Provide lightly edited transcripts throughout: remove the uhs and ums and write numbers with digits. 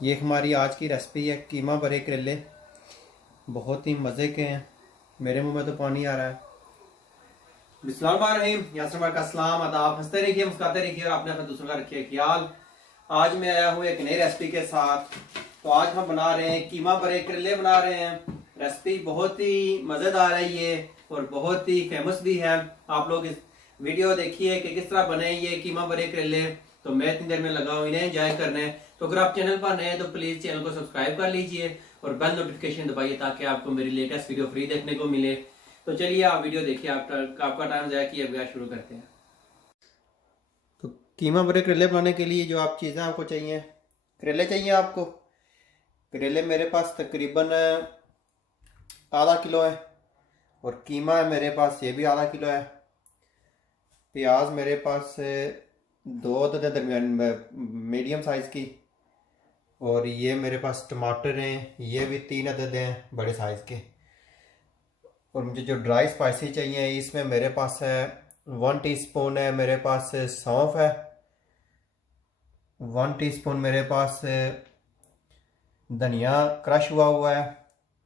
ये हमारी आज की रेसिपी है कीमा भरे करेले। बहुत ही मज़े के हैं। मेरे मुंह में तो पानी आ रहा है। बिस्मिल्लाहिर्रहमानिर्रहीम, यासर का सलाम, आदाब। हंसते रहिए, मुस्कुराते रहिए और आपने अपने दूसरों का रखिए ख्याल। आज मैं आया हूँ एक नई रेसिपी के साथ। तो आज हम बना रहे हैं कीमा भरे करेले बना रहे हैं। रेसिपी बहुत ही मज़ेदार है ये और बहुत ही फेमस भी है। आप लोग इस वीडियो देखिए कि किस तरह बने ये कीमा भरे करेले। तो मैं इतनी देर में लगा हूँ इन्हें एंजॉय करने। तो अगर आप चैनल पर नए हैं तो प्लीज चैनल को सब्सक्राइब कर लीजिए और बेल नोटिफिकेशन दबाइए ताकि आपको मेरी लेटेस्ट वीडियो फ्री देखने को मिले। तो चलिए आप वीडियो देखिए, आपका टाइम ज़ाया किए बगैर शुरू करते हैं। तो कीमा भरे करेले बनाने के लिए जो आप चीज़ें आपको चाहिए, करेले चाहिए आपको। करेले मेरे पास तकरीबन आधा किलो है और कीमा है मेरे पास, ये भी आधा किलो है। प्याज मेरे पास दो अदद दरमियान मीडियम साइज़ की। और ये मेरे पास टमाटर हैं, ये भी 3 अदद हैं बड़े साइज़ के। और मुझे जो ड्राई स्पाइसी चाहिए इसमें मेरे पास है 1 टीस्पून है मेरे पास सौंफ है। 1 टीस्पून मेरे पास धनिया क्रश हुआ है।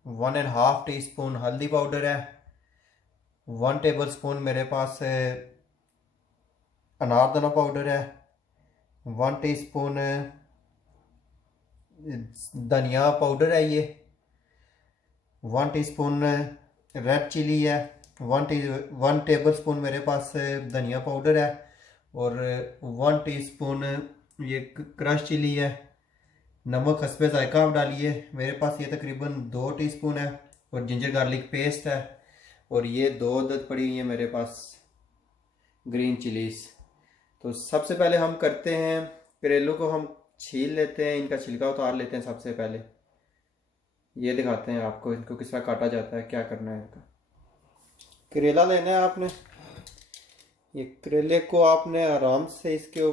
1.5 टीस्पून हल्दी पाउडर है। 1 टेबल स्पून मेरे पास अनारदाना पाउडर है। 1 टीस्पून धनिया पाउडर है ये। 1 टीस्पून रेड चिली है। 1 टेबल स्पून मेरे पास धनिया पाउडर है। और 1 टीस्पून ये क्रश चिली है। नमक हस्बे जायका आप डालिए। मेरे पास ये तकरीबन 2 टीस्पून है। और जिंजर गार्लिक पेस्ट है। और ये 2 अदद पड़ी हुई है मेरे पास ग्रीन चिलीज़। तो सबसे पहले हम करते हैं, करेलों को हम छील लेते हैं, इनका छिलका उतार लेते हैं। सबसे पहले ये दिखाते हैं आपको इनको किस तरह काटा जाता है, क्या करना है इनका। करेला लेना है आपने। ये करेले को आपने आराम से इसके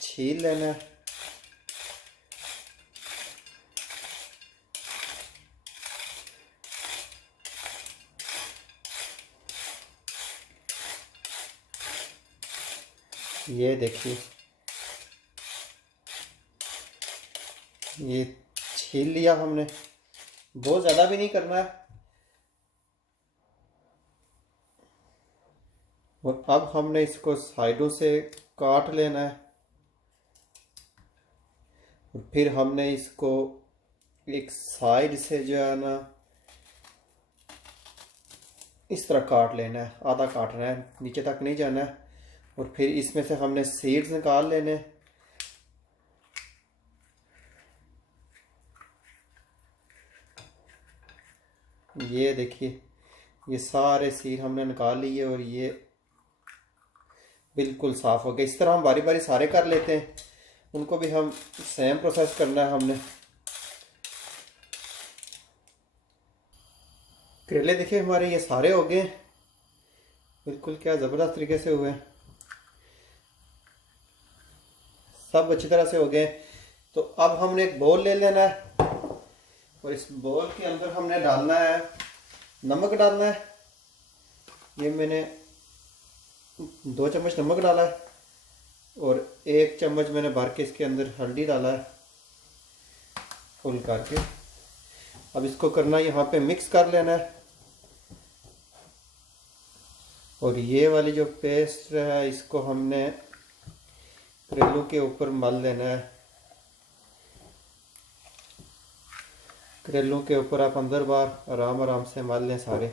छील लेना है। ये देखिए, ये छील लिया हमने। बहुत ज़्यादा भी नहीं करना है। और अब हमने इसको साइडों से काट लेना है। और फिर हमने इसको एक साइड से जो है ना इस तरह काट लेना है। आधा काटना है, नीचे तक नहीं जाना है। और फिर इसमें से हमने सीड्स निकाल लेने। ये देखिए, ये सारे सीड हमने निकाल लिए और ये बिल्कुल साफ़ हो गए। इस तरह हम बारी बारी सारे कर लेते हैं। उनको भी हम सेम प्रोसेस करना है हमने। करेले देखिए हमारे ये सारे हो गए बिल्कुल, क्या ज़बरदस्त तरीके से हुए। सब अच्छी तरह से हो गए। तो अब हमने एक बोल ले लेना है और इस बोल के अंदर हमने डालना है नमक डालना है। ये मैंने 2 चम्मच नमक डाला है और 1 चम्मच मैंने भर के इसके अंदर हल्दी डाला है फुल करके। अब इसको करना यहाँ पे मिक्स कर लेना है। और ये वाली जो पेस्ट है इसको हमने करेलों के ऊपर मल लेना है। करेलों के ऊपर आप अंदर बाहर आराम आराम से मल लें सारे।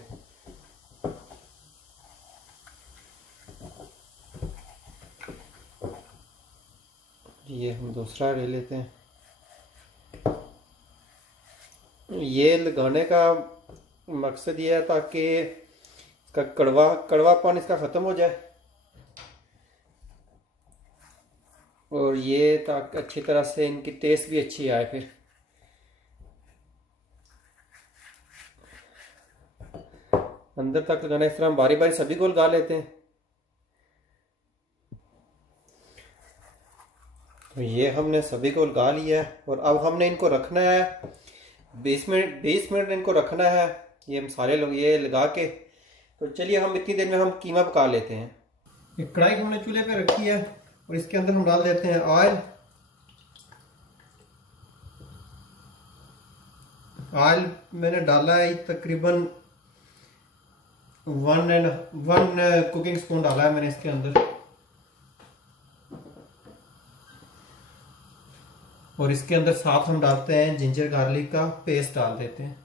ये हम दूसरा ले लेते हैं। ये लगाने का मकसद ये है ताकि इसका कड़वापन इसका ख़त्म हो जाए और ये ताकि अच्छी तरह से इनकी टेस्ट भी अच्छी आए। फिर अंदर तक लगाना। इस तरह हम बारी बारी सभी को लगा लेते हैं। तो ये हमने सभी को लगा लिया है और अब हमने इनको रखना है 20 मिनट इनको रखना है। ये मसाले लोग ये लगा के। तो चलिए हम इतनी देर में हम कीमा पका लेते हैं। एक कढ़ाई हमने चूल्हे पे रखी है और इसके अंदर हम डाल देते हैं ऑयल। ऑयल मैंने डाला है तकरीबन 1 कुकिंग स्पून डाला है मैंने इसके अंदर। और इसके अंदर साथ हम डालते हैं जिंजर गार्लिक का पेस्ट डाल देते हैं।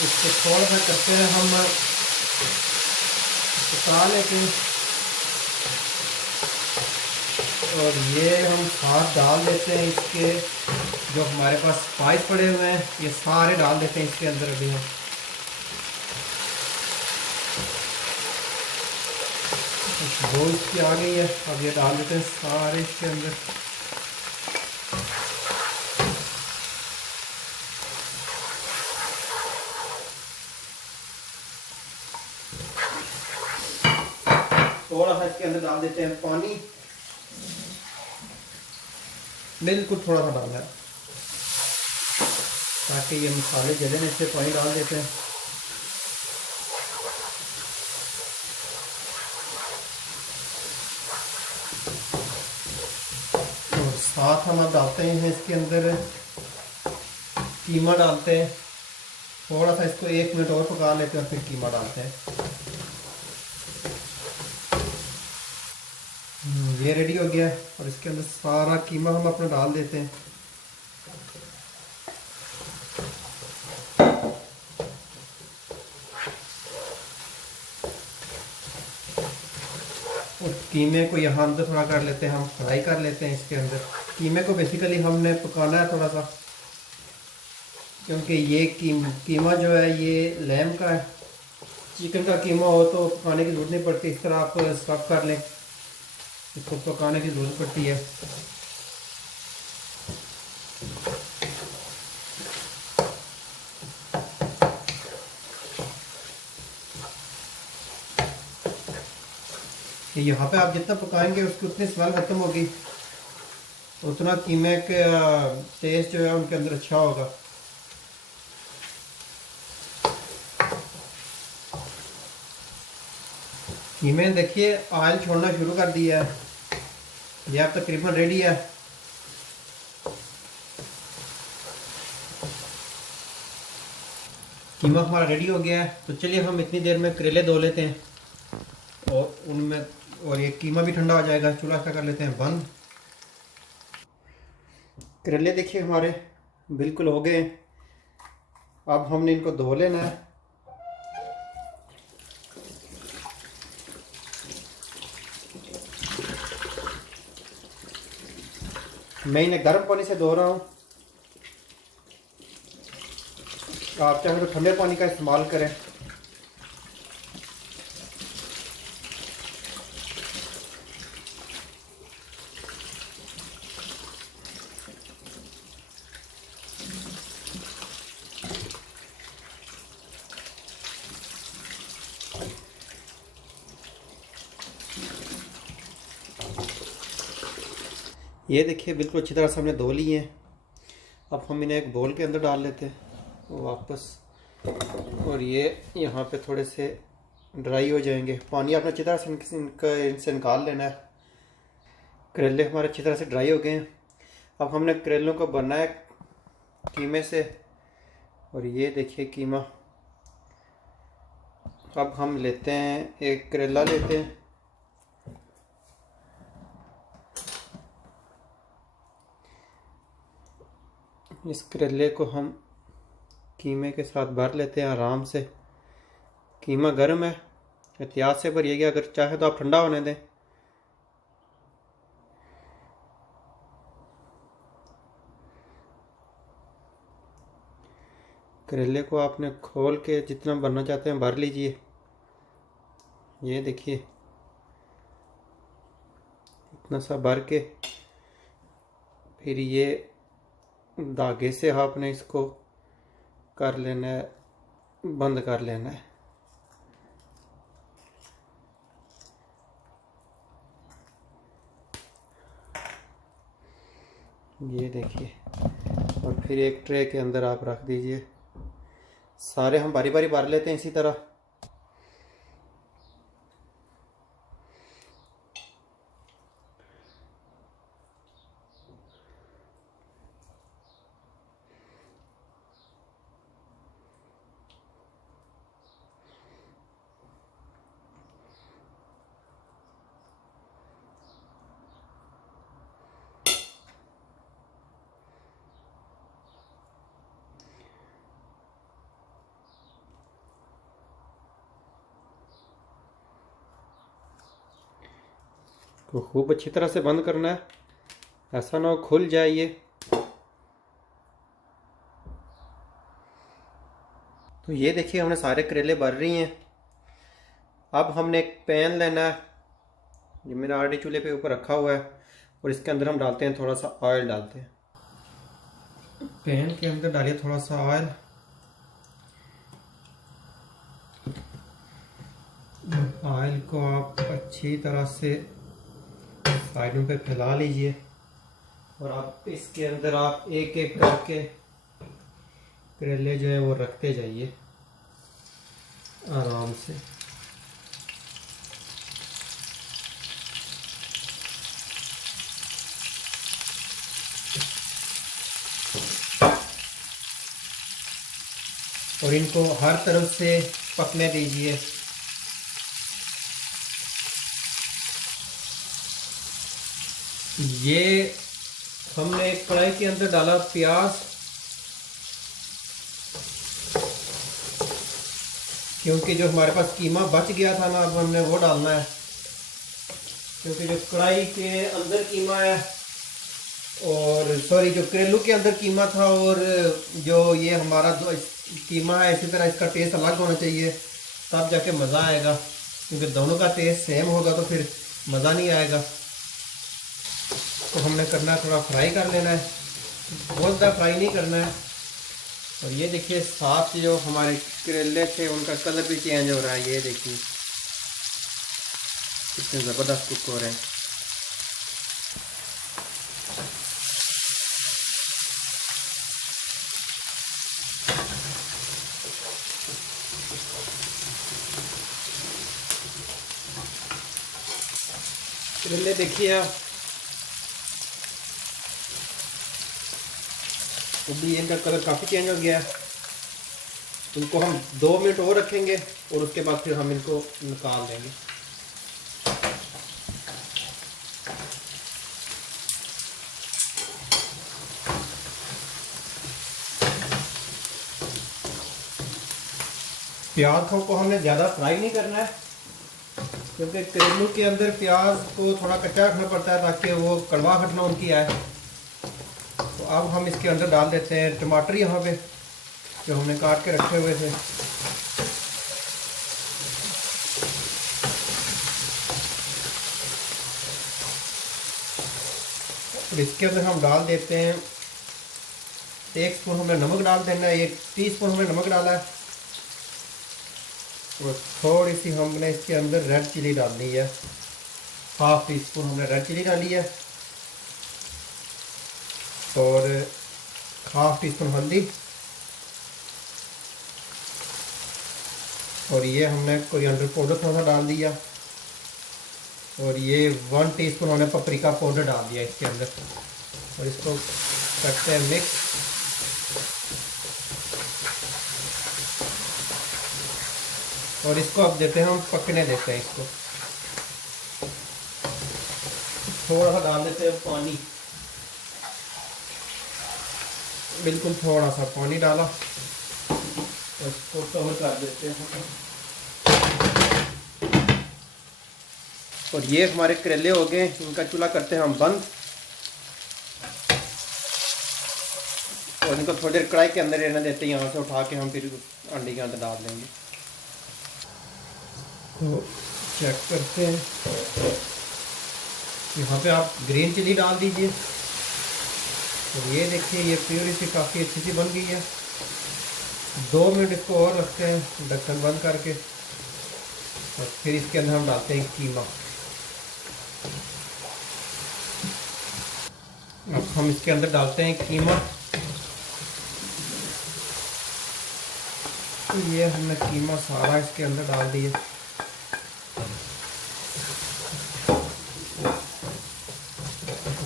इसको थोड़ा सा करते हैं हम पका लेते हैं। और ये हम साथ डाल देते हैं इसके जो हमारे पास स्पाइस पड़े हुए हैं, ये सारे डाल देते हैं इसके अंदर। अभी हम वो इसकी आ गई है, अब ये डाल देते हैं सारे इसके अंदर। थोड़ा सा इसके अंदर डाल देते हैं पानी, बिल्कुल थोड़ा सा डालना है ताकि ये मसाले जले नहीं, इससे पानी डाल देते हैं। और साथ हम अब डालते हैं इसके अंदर कीमा डालते हैं। थोड़ा सा इसको 1 मिनट और पका लेते हैं और फिर कीमा डालते हैं। ये रेडी हो गया है और इसके अंदर सारा कीमा हम अपना डाल देते हैं। और कीमे को यहाँ अंदर थोड़ा कर लेते हैं, हम फ्राई कर लेते हैं इसके अंदर। कीमे को बेसिकली हमने पकाना है थोड़ा सा, क्योंकि ये कीमा जो है ये लैम का है। चिकन का कीमा हो तो पकाने की जरूरत नहीं पड़ती, इस तरह आप स्टफ कर लें, इसको पकाने की जरूरत पड़ती है। कि यहाँ पे आप जितना पकाएंगे उसकी उतनी स्मेल खत्म होगी, उतना कीमे का टेस्ट जो है उनके अंदर अच्छा होगा। कीमे देखिए ऑयल छोड़ना शुरू कर दिया है, यह अब तकरीबन रेडी है। कीमा हमारा रेडी हो गया है, तो चलिए हम इतनी देर में करेले धो लेते हैं और उनमें, और ये कीमा भी ठंडा हो जाएगा। चूल्हा अच्छा कर लेते हैं बंद। करेले देखिए हमारे बिल्कुल हो गए, अब हमने इनको धो लेना है। मैं इन्हें गर्म पानी से धो रहा हूँ, आप चाहे तो ठंडे पानी का इस्तेमाल करें। ये देखिए बिल्कुल अच्छी तरह से हमने धो लिए हैं। अब हम इन्हें एक बोल के अंदर डाल लेते हैं वापस, और ये यहाँ पे थोड़े से ड्राई हो जाएंगे। पानी आपने अच्छी तरह से इनसे निकाल लेना है। करेले हमारे अच्छी तरह से ड्राई हो गए हैं। अब हमने करेलों को भरना है कीमे से, और ये देखिए कीमा। अब हम लेते हैं एक करेला लेते हैं, इस करेले को हम कीमे के साथ भर लेते हैं आराम से। कीमा गर्म है, एहतियात से भरिएगा, अगर चाहे तो आप ठंडा होने दें। करेले को आपने खोल के जितना भरना चाहते हैं भर लीजिए। ये देखिए इतना सा भर के फिर ये धागे से आपने इसको कर लेना है, बंद कर लेना है। ये देखिए, और फिर एक ट्रे के अंदर आप रख दीजिए। सारे हम बारी बारी भर लेते हैं इसी तरह। को खूब अच्छी तरह से बंद करना है, ऐसा ना हो खुल जाए ये। तो ये देखिए हमने सारे करेले भर रही हैं। अब हमने एक पैन लेना है, ये मेरा ऑलरेडी चूल्हे पे ऊपर रखा हुआ है, और इसके अंदर हम डालते हैं थोड़ा सा ऑयल डालते हैं। पैन के अंदर डालिए थोड़ा सा ऑयल। ऑयल को आप अच्छी तरह से साइडों पे फैला लीजिए, और आप इसके अंदर आप एक एक करके करेले जो है वो रखते जाइए आराम से। और इनको हर तरफ से पकने दीजिए। ये हमने कढ़ाई के अंदर डाला प्याज, क्योंकि जो हमारे पास कीमा बच गया था ना, अब हमने वो डालना है, क्योंकि जो कढ़ाई के अंदर कीमा है, और सॉरी जो करेलू के अंदर कीमा था, और जो ये हमारा कीमा है, इसी तरह इसका टेस्ट अलग होना चाहिए, तब जाके मज़ा आएगा। क्योंकि दोनों का टेस्ट सेम होगा तो फिर मज़ा नहीं आएगा। तो हमने करना है थोड़ा फ्राई कर लेना है, बहुत ज़्यादा फ्राई नहीं करना है। और ये देखिए साथ जो हमारे करेले थे उनका कलर भी चेंज हो रहा है, ये देखिए कितने ज़बरदस्त कुक हो रहे हैं। करेले देखिए आप, अभी इनका कलर काफ़ी चेंज हो गया है। इनको हम 2 मिनट और रखेंगे, और उसके बाद फिर हम इनको निकाल देंगे। प्याज को हमने ज़्यादा फ्राई नहीं करना है, क्योंकि करेलू के अंदर प्याज को थोड़ा कच्चा रखना पड़ता है ताकि वो कड़वाहट ना उनकी आए। तो अब हम इसके अंदर डाल देते हैं टमाटर, यहाँ पे जो हमने काट के रखे हुए थे। और इसके अंदर हम डाल देते हैं 1 स्पून हमने नमक डाल देना है, 1 टीस्पून हमने नमक डाला है, और थोड़ी सी हमने इसके अंदर रेड चिली डालनी है, 1/2 टीस्पून हमने रेड चिली डाली है, और 1/2 टीस्पून हल्दी, और ये हमने कोरिएंडर पाउडर थोड़ा सा डाल दिया, और ये 1 टीस्पून हमने पपरिका पाउडर डाल दिया इसके अंदर। और इसको करते हैं मिक्स। और इसको अब देते हैं हम पकने देते हैं इसको। थोड़ा सा डाल देते हैं पानी, बिल्कुल थोड़ा सा पानी डाला, और इसको कवर कर देते हैं। और ये हमारे करेले हो गए, इनका चूल्हा करते हैं हम बंद, और इनको थोड़ी देर कढ़ाई के अंदर रहने देते हैं। यहाँ से उठा के हम फिर अंडे के अंदर डाल देंगे। तो चेक करते हैं, यहाँ पे आप ग्रीन चिली डाल दीजिए। और ये देखिए ये प्यूरी सी काफ़ी अच्छी सी बन गई है। 2 मिनट इसको और रखते हैं ढक्कन बंद करके, और फिर इसके अंदर हम डालते हैं कीमा। अब हम इसके अंदर डालते हैं कीमा। तो ये हमने कीमा सारा इसके अंदर डाल दिया।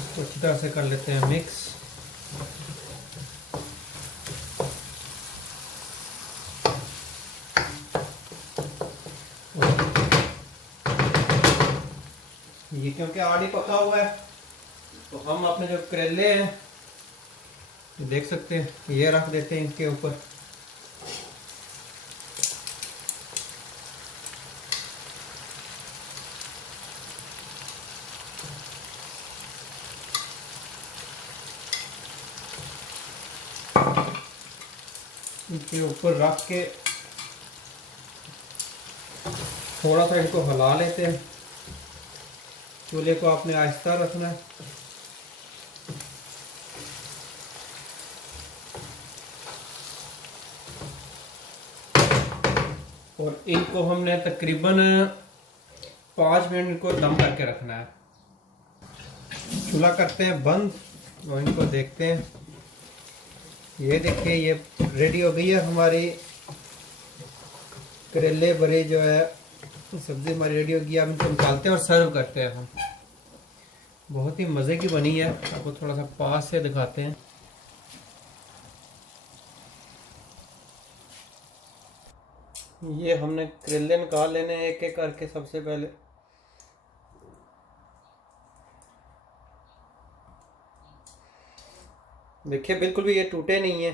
तो अच्छी तरह से कर लेते हैं मिक्स। ये क्योंकि आड़ी पका हुआ है, तो हम अपने जो करेले हैं देख सकते हैं, ये रख देते हैं इनके ऊपर। इनके ऊपर रख के थोड़ा सा इनको हिला लेते हैं। चूल्हे को आपने आहिस्ता रखना है। और इनको हमने तकरीबन 5 मिनट इनको दम करके रखना है। चूल्हा करते हैं बंद और इनको देखते हैं। ये देखिए ये रेडी हो गई है हमारी करेले बड़े जो है सब्जी हमारी रेडी हो गई। अब इनको निकालते हैं और सर्व करते हैं हम। बहुत ही मज़े की बनी है। आपको थोड़ा सा पास से दिखाते हैं। ये हमने करेले निकाल लेने एक एक करके। सबसे पहले देखिए बिल्कुल भी ये टूटे नहीं है।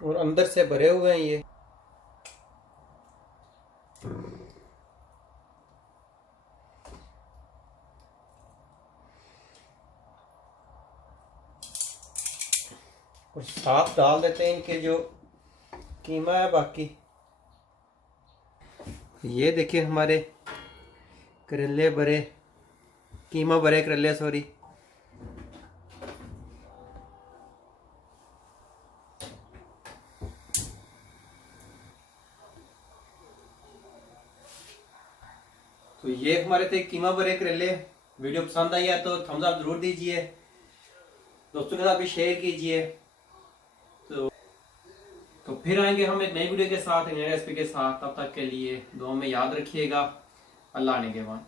और अंदर से भरे हुए हैं ये। और साथ डाल देते हैं इनके जो कीमा है बाकी। ये देखिए हमारे करेले भरे, कीमा भरे करेले सॉरी। तो ये हमारे थे कीमा भरे करेले। वीडियो पसंद आई है तो थम्स अप जरूर दीजिए, दोस्तों के साथ भी शेयर कीजिए। तो फिर आएंगे हम एक नई वीडियो के साथ, एक नई रेसिपी के साथ। तब तक के लिए दुआ में याद रखिएगा। अल्लाह ने के बाद।